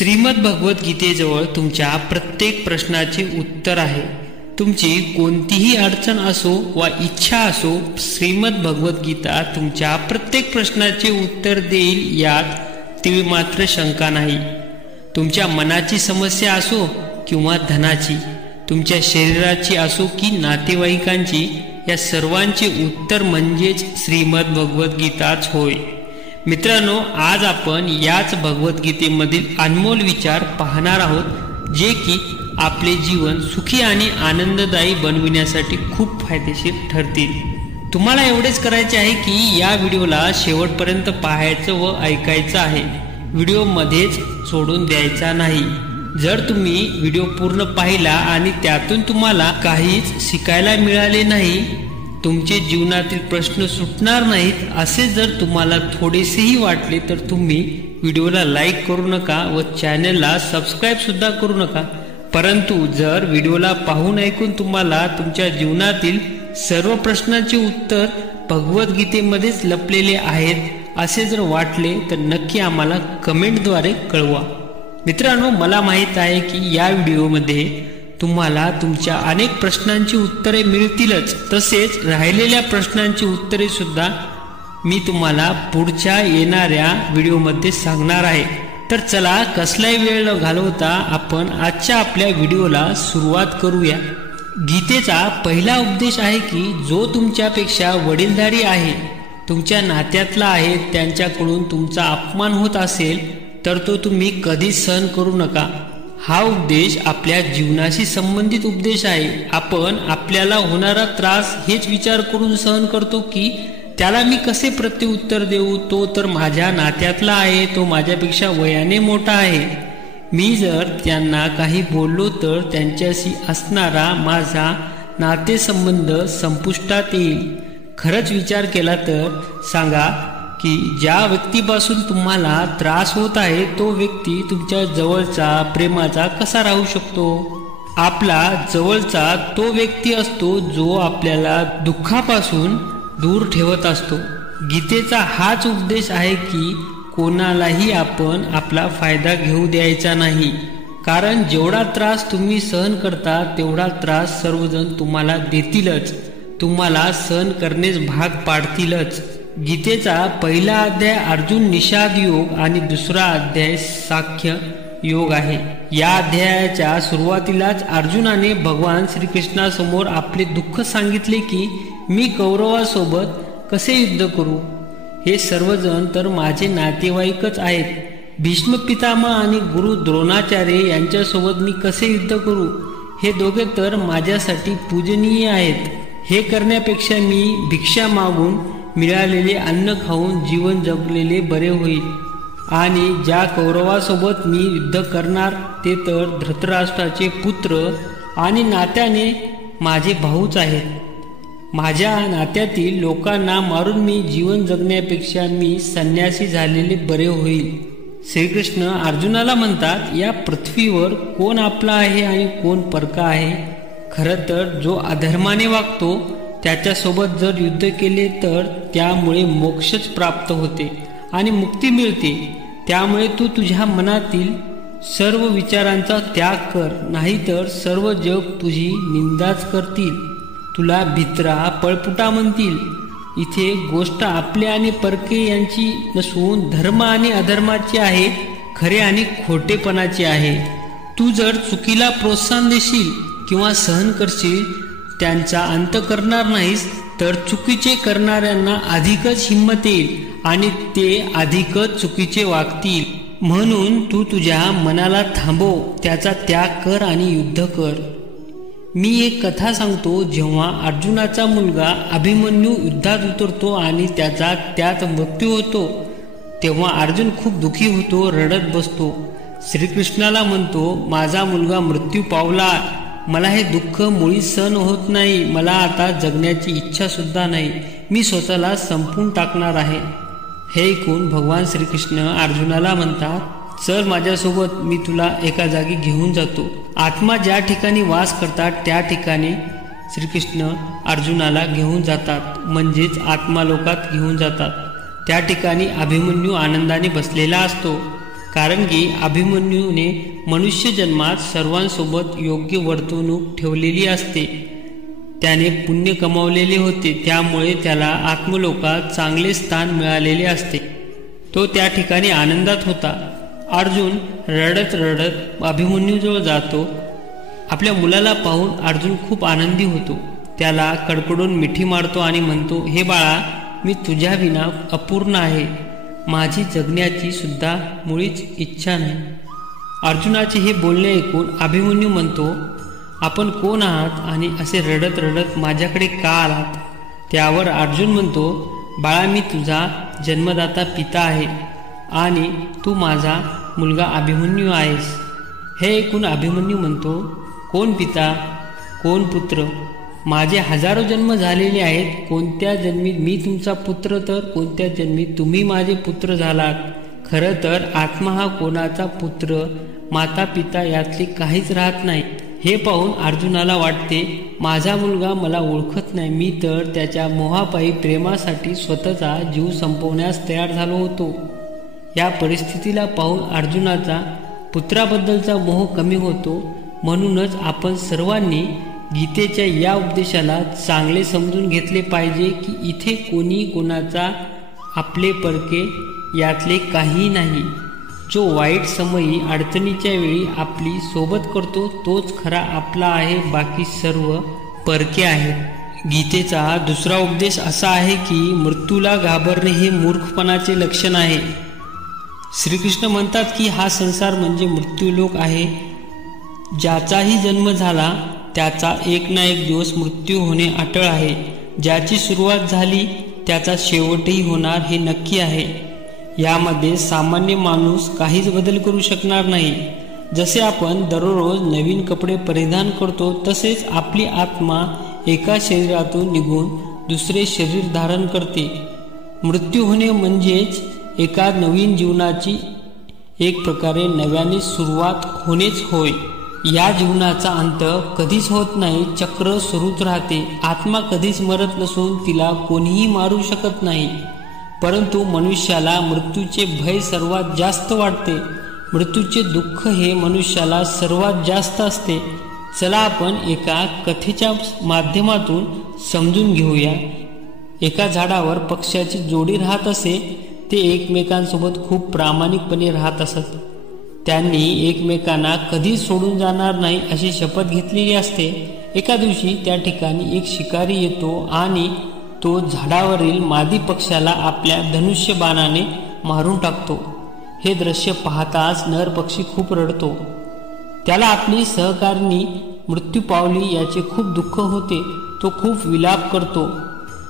श्रीमद भगवद्गीतेजवळ तुमच्या प्रत्येक प्रश्नाचे उत्तर आहे। तुमची कोणतीही अडचण असो वा इच्छा असो, श्रीमद भगवद्गीता तुमच्या प्रत्येक प्रश्नाचे उत्तर देईल यात तीळ मात्र शंका नाही। तुमच्या मनाची समस्या असो किंवा धनाची, तुमच्या शरीराची असो की नातेवाईकांची, या सर्वांचे उत्तर म्हणजेच श्रीमद भगवद्गीताच होय। मित्रांनो, आज आपण याच भगवद्गीतेमधील अनमोल विचार पाहणार आहोत, जे की आपले जीवन सुखी आणि आनंददायी बनविण्यासाठी खूप फायदेशीर ठरतील। तुम्हाला एवढेच करायचे आहे की या व्हिडिओला शेवटपर्यंत पाहायचं व ऐकायचं आहे, व्हिडिओ मध्येच सोडून द्यायचा नाही। जर तुम्ही व्हिडिओ पूर्ण पाहिला आणि त्यातून तुम्हाला काहीच शिकायला मिळाले नाही, तुमचे जीवनातील प्रश्न सुटणार नाहीत असे जर तुम्हाला थोडेसेही वाटले, तर तुम्ही व्हिडिओला लाईक करू नका व चॅनलला सबस्क्राईब सुद्धा करू नका। परंतु जर व्हिडिओला पाहून ऐकून तुम्हाला तुमच्या जीवनातील सर्व प्रश्नांचे उत्तर भगवद्गीतेमध्येच लपलेले आहेत असे जर वाटले, तर नक्की आम्हाला कमेंटद्वारे कळवा। मित्रांनो, मला माहीत आहे की या व्हिडिओमध्ये तुम्हाला तुमच्या अनेक प्रश्नांची उत्तरे मिळतीलच, तसेच राहिलेल्या प्रश्नांची उत्तरे सुद्धा मी तुम्हाला पुढच्या येणाऱ्या व्हिडिओमध्ये सांगणार आहे। तर चला, कसलाही वेळ न घालवता आपण आजच्या आपल्या व्हिडिओला सुरुवात करूया। गीतेचा पहिला उपदेश आहे की जो तुमच्यापेक्षा वडीलधारी आहे, तुमच्या नात्यातला आहे, त्यांच्याकडून तुमचा अपमान होत असेल तर तो तुम्ही कधीच सहन करू नका। हा उपदेश आपल्या जीवनाशी संबंधित उपदेश आहे। आपण आपल्याला होणारा त्रास हेच विचार करून सहन करतो की त्याला मी कसे प्रत्युत्तर देऊ, तो तर माझ्या नात्यातला आहे, तो माझ्यापेक्षा वयाने मोठा आहे, मी जर त्यांना काही बोललो तर त्यांच्याशी असणारा माझा नातेसंबंध संपुष्टात येईल। खरंच विचार केला तर सांगा की ज्या व्यक्तीपासून तुम्हाला त्रास होत आहे, तो व्यक्ती तुमच्या जवळचा, प्रेमाचा कसा राहू शकतो? आपला जवळचा तो व्यक्ती असतो जो आपल्याला दुःखापासून दूर ठेवत असतो। गीतेचा हाच उपदेश आहे की कोणालाही आपण आपला फायदा घेऊ द्यायचा नाही, कारण जेवढा त्रास तुम्ही सहन करता तेवढा त्रास सर्वजण तुम्हाला देतीलच, तुम्हाला सहन करण्यास भाग पाडतीलच। गीतेचा पहिला अध्याय अर्जुन निषाद योग आणि दुसरा अध्याय साख्य योग आहे। या अध्यायाच्या सुरुवातीलाच अर्जुनाने भगवान श्रीकृष्णासमोर आपले दुःख सांगितले की मी कौरवासोबत कसे युद्ध करू? हे सर्वजण तर माझे नातेवाईकच आहेत। भीष्म पितामह आणि गुरु द्रोणाचार्य यांच्यासोबत मी कसे युद्ध करू? हे दोघे तर माझ्यासाठी पूजनीय आहेत। हे करण्यापेक्षा मी भिक्षा मागून मिळालेले अन्न खाऊन जीवन जगलेले बरे होईल। आणि ज्या कौरवासोबत मी युद्ध करणार ते तर धृतराष्ट्राचे पुत्र आणि नात्याने माझे भाऊच आहेत। माझ्या नात्यातील लोकांना मारून मी जीवन जगण्यापेक्षा मी संन्यासी झालेले बरे होईल। श्रीकृष्ण अर्जुनाला म्हणतात, या पृथ्वीवर कोण आपला आहे आणि कोण परका आहे? खरं तर जो अधर्माने वागतो त्याच्यासोबत जर युद्ध केले तर त्यामुळे मोक्षच प्राप्त होते आणि मुक्ती मिळते। त्यामुळे तू तुझ्या मनातील सर्व विचारांचा त्याग कर, नाहीतर सर्व जग तुझी निंदाच करतील, तुला भित्रा पळपुटा म्हणतील। इथे गोष्ट आपले आणि परके यांची नसून धर्म आणि अधर्माची आहे, खरे आणि खोटेपणाची आहे। तू जर चुकीला प्रोत्साहन देशील किंवा सहन करशील, त्यांचा अंत करणार नाहीस, तर चुकीचे करणाऱ्यांना अधिकच हिंमत येईल आणि ते अधिकच चुकीचे वागतील। म्हणून तू तुझ्या मनाला थांबव, त्याचा त्याग कर आणि युद्ध कर। मी एक कथा सांगतो। जेव्हा अर्जुनाचा मुलगा अभिमन्यू युद्धात उतरतो आणि त्याचा त्यात मृत्यू होतो, तेव्हा अर्जुन खूप दुःखी होतो, रडत बसतो। श्रीकृष्णाला म्हणतो, माझा मुलगा मृत्यू पावला, मला हे दुःख मुळी सहन होत नाही, मला आता जगण्याची इच्छा सुद्धा नाही, मी स्वतःला संपून टाकणार आहे। हे ऐकून भगवान श्रीकृष्ण अर्जुनाला म्हणतात, चल माझ्यासोबत, मी तुला एका जागी घेऊन जातो। आत्मा ज्या ठिकाणी वास करतात त्या ठिकाणी श्रीकृष्ण अर्जुनाला घेऊन जातात, म्हणजेच आत्मालोकात घेऊन जातात। त्या ठिकाणी अभिमन्यू आनंदाने बसलेला असतो। कारण की अभिमन्यूने मनुष्य जन्मात सर्वांसोबत योग्य वर्तणूक ठेवलेली असते. त्याने पुण्य कमावलेले होते, त्यामुळे त्याला आत्मलोकात चांगले स्थान मिळालेले असते. तो त्या ठिकाणी आनंदात होता. अर्जुन रडत रडत अभिमन्यूजवळ जातो. आपल्या मुलाला पाहून अर्जुन खूप आनंदी होतो. त्याला कडकडून मिठी मारतो आणि म्हणतो, हे बाळा, मी तुझ्या विना अपूर्ण आहे. माझी जगण्याची सुद्धा मुळीच इच्छा नाही. अर्जुनाचे हे बोलणे ऐकून अभिमन्यू म्हणतो, आपण कोण आहात आणि असे रडत रडत माझ्याकडे का आलात? त्यावर अर्जुन म्हणतो, बाळा, मी तुझा जन्मदाता पिता आहे आणि तू माझा मुलगा अभिमन्यू आहेस. हे ऐकून अभिमन्यू म्हणतो, कोण पिता, कोण पुत्र? माझे हजारो जन्म झालेले आहेत. कोणत्या जन्मी मी तुमचा पुत्र तर कोणत्या जन्मी तुम्ही माझे पुत्र झालात. खरं तर आत्मा हा कोणाचा पुत्र, माता पिता यातले काहीच राहत नाही. हे पाहून अर्जुनाला वाटते, माझा मुलगा मला ओळखत नाही. मी तर त्याच्या मोहापायी प्रेमासाठी स्वतःचा जीव संपवण्यास तयार झालो होतो. या परिस्थितीला पाहून अर्जुनाचा पुत्राबद्दलचा मोह कमी होतो. म्हणूनच आपण सर्वांनी गीतेच्या या उपदेशाला चांगले समजून घेतले पाहिजे की इथे कोणी कोणाचा आपले परके यातले काही नाही. जो वाईट समयी अडचणीच्या वेळी आपली सोबत करतो तोच खरा आपला आहे, बाकी सर्व परके आहेत. गीतेचा दुसरा उपदेश असा आहे की मृत्यूला घाबरणे हे मूर्खपणाचे लक्षण आहे. श्रीकृष्ण म्हणतात की हा संसार म्हणजे मृत्यूलोक आहे. ज्याचाही जन्म झाला त्याचा एक ना एक दिवस मृत्यू होणे अटळ आहे. ज्याची सुरुवात झाली त्याचा शेवटही होणार हे नक्की आहे. यामध्ये सामान्य माणूस काहीच बदल करू शकणार नाही. जसे आपण दररोज नवीन कपडे परिधान करतो तसेच आपली आत्मा एका शरीरातून निघून दुसरे शरीर धारण करते. मृत्यू होणे म्हणजेच एका नवीन जीवनाची एक प्रकारे नव्याने सुरुवात होणेच होय. या जीवनाचा अंत कधीच होत नाही, चक्र सुरूच राहते. आत्मा कधीच मरत नसून तिला कोणीही मारू शकत नाही. परंतु मनुष्याला मृत्यूचे भय सर्वात जास्त वाटते. मृत्यूचे दुःख हे मनुष्याला सर्वात जास्त असते. चला आपण एका कथेच्या माध्यमातून समजून घेऊया. एका झाडावर पक्ष्याची जोडी राहत असे. ते एकमेकांसोबत खूप प्रामाणिकपणे राहत असत. त्यांनी एकमेकांना कधी सोडून जाणार नाही अशी शपथ घेतलेली असते. एका दिवशी त्या ठिकाणी एक शिकारी येतो आणि तो झाडावरील मादी पक्ष्याला आपल्या धनुष्य बाणाने मारून टाकतो. हे दृश्य पाहताच नर पक्षी खूप रडतो. त्याला आपली सहकारिणी मृत्यू पावली याचे खूप दुःख होते. तो खूप विलाप करतो.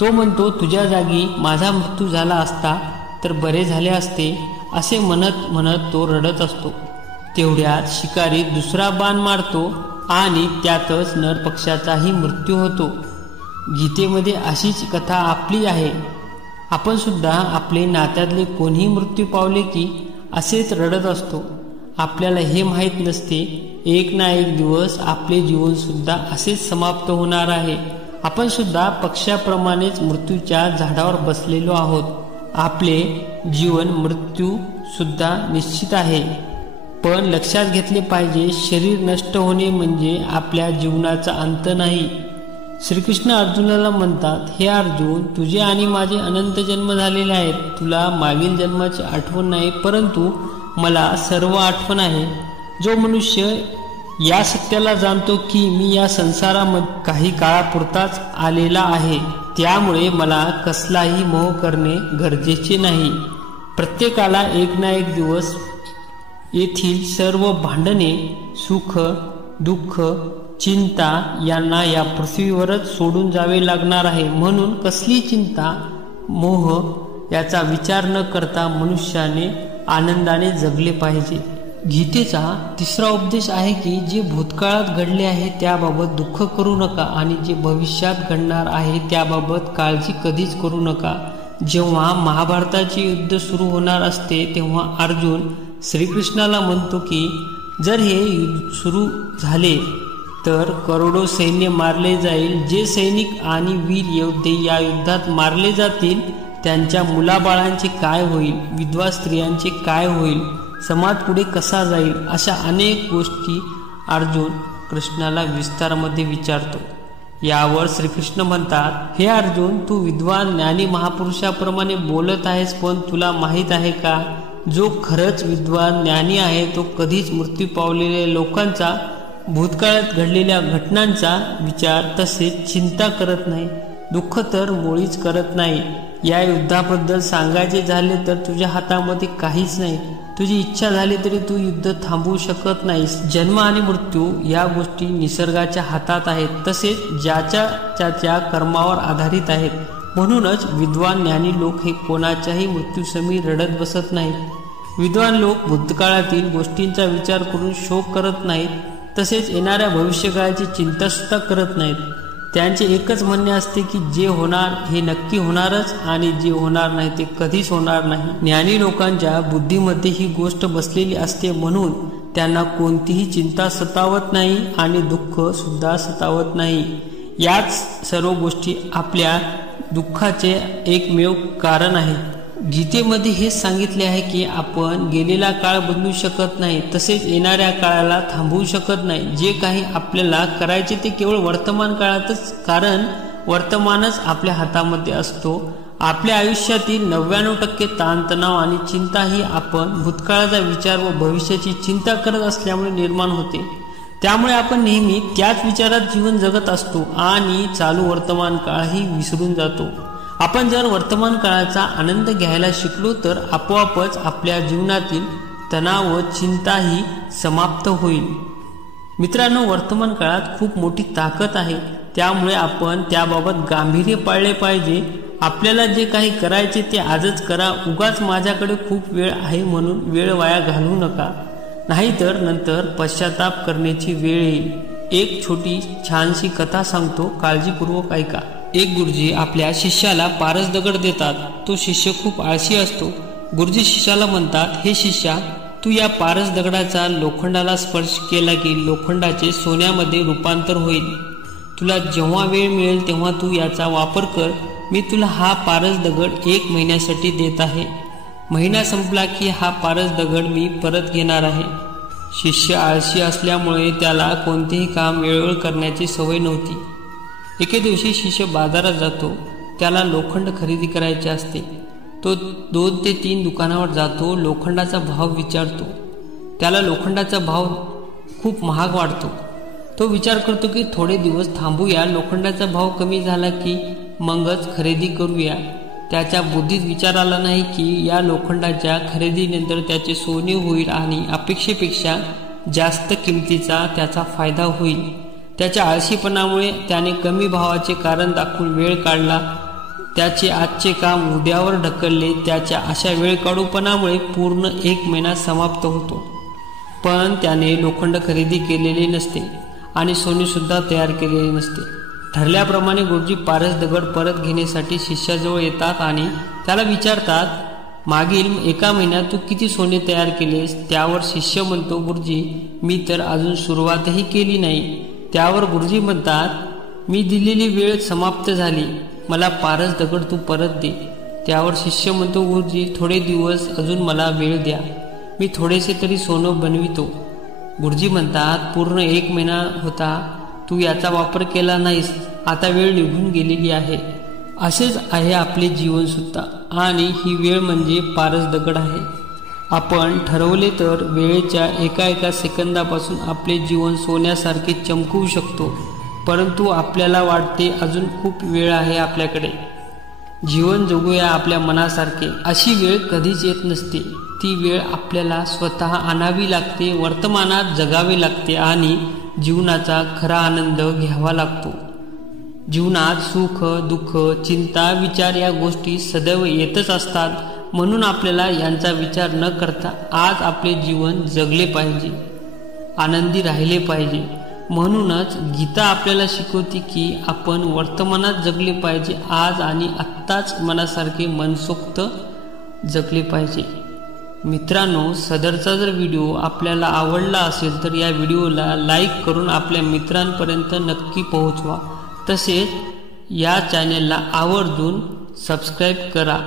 तो म्हणतो, तुझ्या जागी माझा मृत्यू झाला असता तर बरे झाले असते, असे म्हणत म्हणत तो रडत असतो. तेवढ्यात शिकारी दुसरा बाण मारतो आणि त्यातच नर पक्षाचाही मृत्यू होतो. गीतेमध्ये अशीच कथा आपली आहे. आपण सुद्धा आपले नात्यातले कोणीही मृत्यू पावले की असेच रडत असतो. आपल्याला हे माहीत नसते एक ना एक दिवस आपले जीवन सुद्धा असेच समाप्त होणार आहे. आपण सुद्धा पक्षाप्रमाणेच मृत्यूच्या झाडावर बसलेलो आहोत. आपले जीवन मृत्यू सुद्धा निश्चित आहे. पण लक्षात घेतले पाहिजे, शरीर नष्ट होणे म्हणजे आपल्या जीवनाचा अंत नाही. श्रीकृष्ण अर्जुनाला म्हणतात, हे अर्जुन, तुझे आणि माझे अनंत जन्म झालेले आहेत. तुला मागील जन्माची आठवण नाही, परंतु मला सर्व आठवण आहे. जो मनुष्य या सत्याला जाणतो की मी या संसारामध्ये काही काळापुरताच आलेला आहे, त्यामुळे मला कसलाही मोह करणे गरजेचे नाही. प्रत्येकाला एक ना एक दिवस येथील सर्व भांडणे, सुख, दुःख, चिंता यांना या पृथ्वीवरच सोडून जावे लागणार आहे. म्हणून कसली चिंता, मोह याचा विचार न करता मनुष्याने आनंदाने जगले पाहिजे. गीतेचा तिसरा उपदेश आहे की जे भूतकाळात घडले आहे त्याबाबत दुःख करू नका आणि जे भविष्यात घडणार आहे त्याबाबत काळजी कधीच करू नका. जेव्हा महाभारताचे युद्ध सुरू होणार असते तेव्हा अर्जुन श्रीकृष्णाला म्हणतो की जर हे युद्ध सुरू झाले तर करोडो सैन्य मारले जाईल. जे सैनिक आणि वीर योद्धे या युद्धात मारले जातील त्यांच्या मुलाबाळांचे काय होईल, विधवा स्त्रियांचे काय होईल, समाज पुढे कसा जाईल, अशा अनेक गोष्टी अर्जुन कृष्णाला विस्तारामध्ये विचारतो. यावर श्रीकृष्ण म्हणतात, हे अर्जुन, तू विद्वान ज्ञानी महापुरुषाप्रमाणे बोलत आहेस, पण तुला माहीत आहे का, जो खरंच विद्वान ज्ञानी आहे तो कधीच मृत्यू पावलेल्या लोकांचा, भूतकाळात घडलेल्या घटनांचा विचार तसेच चिंता करत नाही, दुःख तर मुळीच करत नाही. या युद्धाबद्दल सांगायचे झाले तर तुझ्या हातामध्ये काहीच नाही. तुझी इच्छा झाली तरी तू युद्ध थांबवू शकत नाहीस. जन्म आणि मृत्यू या गोष्टी निसर्गाच्या हातात आहेत, तसेच ज्याच्या त्याच्या कर्मावर आधारित आहेत. म्हणूनच विद्वान ज्ञानी लोक हे कोणाच्याही मृत्यूसमी रडत बसत नाहीत. विद्वान लोक भूतकाळातील गोष्टींचा विचार करून शोक करत नाहीत, तसेच येणाऱ्या भविष्यकाळाची चिंता सुद्धा करत नाहीत. त्यांचे एकच म्हणणे असते की जे होणार हे नक्की होणारच आणि जे होणार नाही ते कधीच होणार नाही. ज्ञानी लोकांच्या बुद्धीमध्ये ही गोष्ट बसलेली असते, म्हणून त्यांना कोणतीही चिंता सतावत नाही आणि दुःख सुद्धा सतावत नाही. याच सर्व गोष्टी आपल्या दुःखाचे एकमेव कारण आहे. गीतेमध्ये हेच सांगितले आहे की आपण गेलेला काळ बदलू शकत नाही, तसेच येणाऱ्या काळाला थांबवू शकत नाही. जे काही आपल्याला करायचे ते केवळ वर्तमान काळातच, कारण वर्तमानच आपल्या हातामध्ये असतो. आपल्या आयुष्यातील 99% ताणतणाव आणि चिंता ही आपण भूतकाळाचा विचार व भविष्याची चिंता करत असल्यामुळे निर्माण होते. त्यामुळे आपण नेहमी त्याच विचारात जीवन जगत असतो आणि चालू वर्तमान काळही विसरून जातो. आपण जर वर्तमान काळाचा आनंद घ्यायला शिकलो तर आपोआपच आपल्या जीवनातील तणाव व चिंताही समाप्त होईल. मित्रांनो, वर्तमान काळात खूप मोठी ताकद आहे, त्यामुळे आपण त्याबाबत गांभीर्य पाळले पाहिजे. आपल्याला जे काही करायचे ते आजच करा. उगाच माझ्याकडे खूप वेळ आहे म्हणून वेळ वाया घालवू नका, नाहीतर नंतर पश्चाताप करण्याची वेळ येईल. एक छोटी छानशी कथा सांगतो, काळजीपूर्वक ऐका. एक गुरुजी आपल्या शिष्याला पारस दगड देतात. तो शिष्य खूप आळशी असतो. गुरुजी शिष्याला म्हणतात, हे शिष्या, तू या पारस दगडाचा लोखंडाला स्पर्श केला की लोखंडाचे सोन्यामध्ये रूपांतर होईल. तुला जेव्हा वेळ मिळेल तेव्हा तू याचा वापर कर. मी तुला हा पारस दगड 1 महिन्यासाठी देत आहे. महिना संपला की हा पारस दगड मी परत घेणार आहे. शिष्य आळशी असल्यामुळे त्याला कोणतेही काम वेळोवेळी करण्याची सवय नव्हती. एके दिवशी शिष्य बाजारात जातो. त्याला लोखंड खरेदी करायचे असते. तो 2 ते 3 दुकानावर जातो. लोखंडाचा भाव विचारतो. त्याला लोखंडाचा भाव खूप महाग वाटतो. तो विचार करतो की थोडे दिवस थांबूया, लोखंडाचा भाव कमी झाला की मगच खरेदी करूया. त्याच्या बुद्धीत विचार आला नाही की या लोखंडाच्या खरेदीनंतर त्याचे सोने होईल आणि अपेक्षेपेक्षा जास्त किमतीचा त्याचा फायदा होईल. त्याच्या आळशीपणामुळे त्याने कमी भावाचे कारण दाखवून वेळ काढला. त्याचे आजचे काम उद्यावर ढकलले. त्याच्या अशा वेळ काढूपणामुळे पूर्ण 1 महिना समाप्त होतो. पण त्याने लोखंड खरेदी केलेले नसते आणि सोने सुद्धा तयार केलेले नसते. ठरल्याप्रमाणे गुरुजी पारस दगड परत घेण्यासाठी शिष्याजवळ येतात आणि त्याला विचारतात, मागील 1 महिन्यात तू किती सोने तयार केलेस? त्यावर शिष्य म्हणतो, गुरुजी, मी तर अजून सुरुवातही केली नाही. त्यावर गुरुजी म्हणतात, मी दिलेली वेळ समाप्त झाली, मला पारस दगड तू परत दे. त्यावर शिष्य म्हणतो, गुरुजी, थोडे दिवस अजून मला वेळ द्या, मी थोडेसे तरी सोनं बनवितो. गुरुजी म्हणतात, पूर्ण 1 महिना होता, तू याचा वापर केला नाहीस, आता वेळ निघून गेलेली आहे. असेच आहे आपले जीवन सुद्धा, आणि ही वेळ म्हणजे पारस दगड आहे. आपण ठरवले तर वेळेच्या एका सेकंदापासून आपले जीवन सोन्यासारखे चमकवू शकतो. परंतु आपल्याला वाटते अजून खूप वेळ आहे आपल्याकडे. जीवन जगूया आपल्या मनासारखे, अशी वेळ कधीच येत नसते. ती वेळ आपल्याला स्वतः आणावी लागते, वर्तमानात जगावे लागते आणि जीवनाचा खरा आनंद घ्यावा लागतो. जीवनात सुख, दुःख, चिंता, विचार या गोष्टी सदैव येतच असतात. म्हणून आपल्याला यांचा विचार न करता आज आपले जीवन जगले पाहिजे, आनंदी राहिले पाहिजे. म्हणूनच गीता आपल्याला शिकवते की आपण वर्तमानात जगले पाहिजे, आज आणि आत्ताच मनासारखे मनसोक्त जगले पाहिजे. मित्रांनो, सदरचा जर व्हिडिओ आपल्याला आवडला असेल तर या व्हिडिओला लाईक करून आपल्या मित्रांपर्यंत नक्की पोहोचवा. तसेच या चॅनेलला आवर्जून सबस्क्राईब करा.